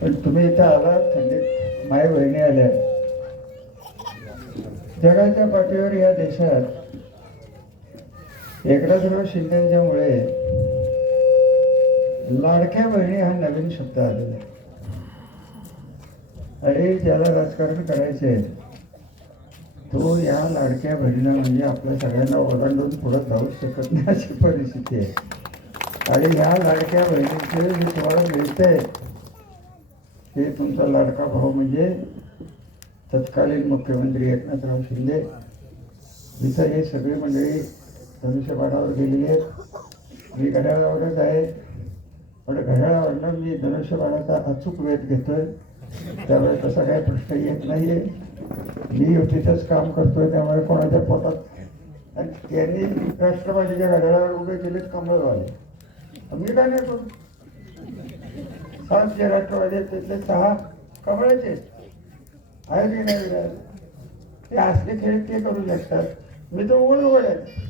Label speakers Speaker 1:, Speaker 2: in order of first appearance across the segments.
Speaker 1: पण तुम्ही इथं आलात थंडीत माय बहिणी आल्या. जगाच्या पाठीवर या देशात एकनाथराव शिंदेच्यामुळे लाडक्या बहिणी हा नवीन शब्द आलेला आहे. ज्याला राजकारण करायचे तो या लाडक्या बहिणीला म्हणजे आपल्या सगळ्यांना ओलांडून पुढे जाऊ शकत नाही अशी परिस्थिती आहे. आणि ह्या लाडक्या बहिणीचे जे तुम्हाला मिळते हे तुमचा लाडका भाऊ म्हणजे तत्कालीन मुख्यमंत्री एकनाथराव शिंदे. इथं हे सगळी मंडळी धनुष्यबाणावर गेलेली आहेत. मी घड्याळावरच आहे. पण घड्याळावरनं मी धनुष्यबाणाचा अचूक वेध घेतोय. त्यामुळे तसा काही प्रश्न येत नाही आहे मी युतीचंच काम करतोय त्यामुळे कोणाच्या पोटात आणि त्यांनी राष्ट्रवादीच्या घड्याळावर उभे केलेत कमळवाले. मी काय नाही करू सात जे राष्ट्रवादी आहेत त्यातले सहा कमळाचे आहेत. आहे की नाही ते असले खेळ ते करू शकतात. मी तर उघड उघड आहे.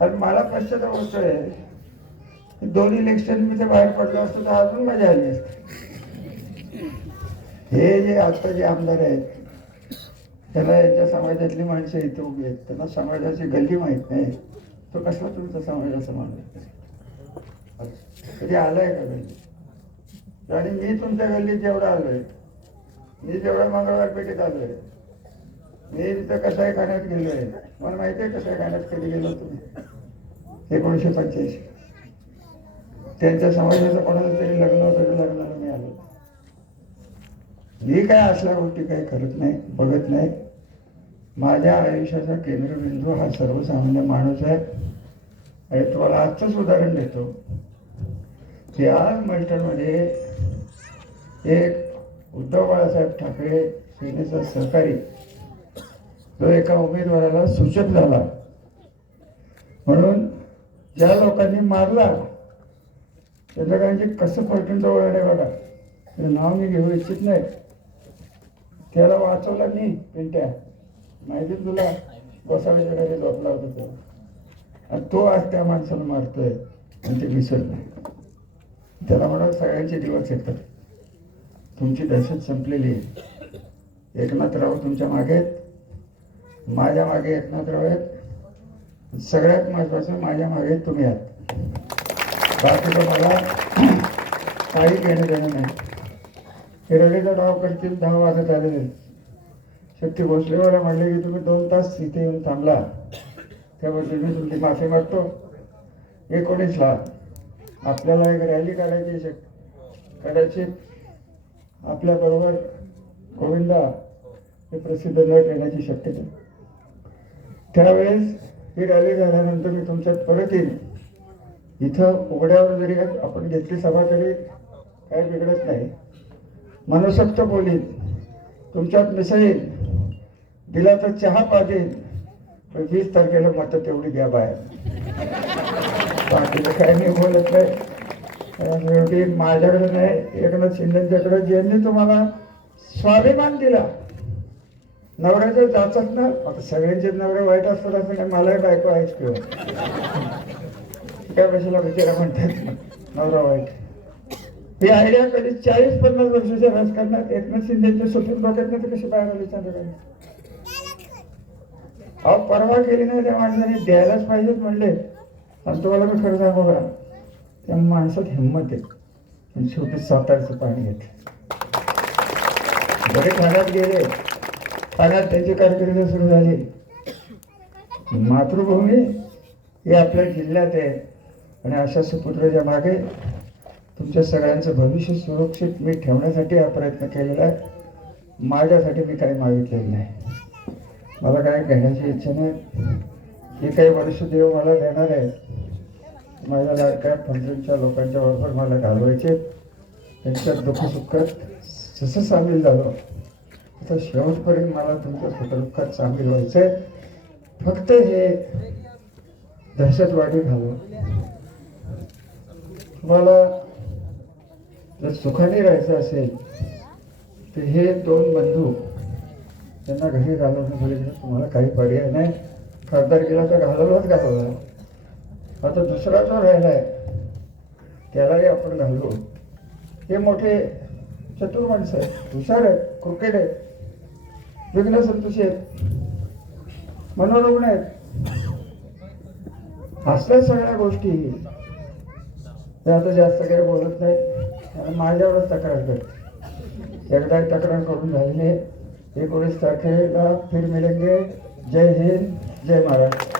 Speaker 1: आणि मला पश्चाताप होतोय की दोन इलेक्शन मी ते बाहेर पडलो असतो तर अजून मजा आली असते. हे जे आता जे आमदार आहेत त्याला यांच्या समाजातली माणसं इथे उभी आहेत. त्यांना समाजाची गल्ली माहीत नाही. तो कसला तुमचा समाजाचा माणूस कधी आलाय का गल्ली आणि मी तुमच्या गल्लीत जेवढा आलोय मी जेवढा मंगळवार पेठेत आलोय मी तिथं कसाय खाण्यात गेलोय मला माहिती आहे कसाई खाण्यात कधी गेलो तुम्ही? एकोणीसशे पंच्याऐंशी. त्यांच्या समाजाचं कोणाचं तरी लग्न होतं लग्नाला मी आलो. मी काय असल्या गोष्टी काही करत नाही बघत नाही. माझ्या आयुष्याचा केंद्रबिंदू हा सर्वसामान्य माणूस आहे. आणि तुम्हाला आजचंच उदाहरण देतो की आज मल्टनमध्ये एक उद्धव बाळासाहेब ठाकरे सेनेचा सहकारी. तो एका उमेदवाराला सूचक झाला. म्हणून ज्या लोकांनी मारला त्या लोकांचे कसं पलटून जवळ आहे बघा. ते नाव मी घेऊ इच्छित नाही. त्याला वाचवला मी पिंट्या. माहिती आहे तुला? गोसाव्याच्या घरी झोपला होता तो. आणि तो आज त्या माणसाला मारतोय. आणि ते विसरत नाही त्याला म्हणा सगळ्यांचे दिवस येतात. तुमची दहशत संपलेली आहे. एकनाथराव तुमच्या मागे आहेत. माझ्या मागे एकनाथराव आहेत. सगळ्यात महत्वाचं माझ्या मागे तुम्ही आहात. बाकी मला काही घेणं देणं नाही. हे रडीचा डाव करतील दहा वाजत आलेले. शक्ती भोसलेवाला म्हणले की तुम्ही दोन तास इथे येऊन थांबला. त्याबद्दल मी तुमची माफी मागतो. एकोणीसला आपल्याला एक रॅली काढायची शक कदाचित आपल्याबरोबर गोविंदा हे प्रसिद्ध नट येण्याची शक्यता. त्यावेळेस ही रॅली झाल्यानंतर मी तुमच्यात परत येईन. इथं उघड्यावर जरी आपण घेतली सभा तरी काही बिघडत नाही. मनसोक्त बोलीन. तुमच्यात मिसळीन. दिला तर चहा पाजेन. पण वीस तारखेला मतं तेवढी द्या बाहेर. बाकीचं काही नाही बोलत नाही. शेवटी माझ्याकडे नाही एकनाथ शिंदेच्याकडे ज्यांनी तुम्हाला स्वाभिमान दिला नवऱ्याच्या जाचात ना आता सगळ्यांचे नवरे वाईट असतात असं नाही मलाही बायको आहेच किंवा त्या कशाला विचारा म्हणतात नवरा वाईट. ही आयडिया कधी चाळीस पन्नास वर्षाच्या राजकारणात एकनाथ शिंदेच्या सुप्रीम डोक्यात कशी बाहेर आली चांगलं अहो परवा केली नाही त्या माणसाने द्यायलाच पाहिजेत म्हणले. आणि तुम्हाला मी खरं सांगू का? त्या माणसात हिंमत आहे. आणि शेवटी सातारचं पाणी घेतलं. बरे ठाण्यात गेले. ठाण्यात त्यांची कारकिर्द सुरू झाली. मातृभूमी ही आपल्या जिल्ह्यात आहे. आणि अशा सुपुत्राच्या मागे तुमच्या सगळ्यांचं भविष्य सुरक्षित मी ठेवण्यासाठी हा प्रयत्न केलेला आहे. माझ्यासाठी मी काही मागितलेलं नाही. मला काय घेण्याची इच्छा नाही. हे काही वर्ष देव मला देणार आहे माझ्या लाडक्या फंड्रींच्या लोकांच्या बरोबर मला घालवायचे. त्यांच्या दुःखसुखात जसं सामील झालो तर शेवटपर्यंत मला तुमच्या सुखदुःखात सामील व्हायचं आहे फक्त हे दहशतवादी घालून तुम्हाला जर सुखाने राहायचं असेल तर हे दोन बंधू त्यांना घरी घालवण्यासाठी तुम्हाला काही पर्याय नाही. खासदार केला तर घालवलाच घालवला. आता दुसरा जो राहिलाय त्यालाही आपण घालू. हे मोठे चतुर माणसं आहेत हुशार आहेत क्रिकेट आहेत विघ्न संतोषी आहेत मनोरुग्ण आहेत. असल्या सगळ्या गोष्टी. त्या आता जास्त काही बोलत नाही माझ्यावरच तक्रार करते. एकदा एक तक्रार करून झालेली आहे एकोणीस तारखेला फिर मिळेंगे जय हिंद जय महाराष्ट्र.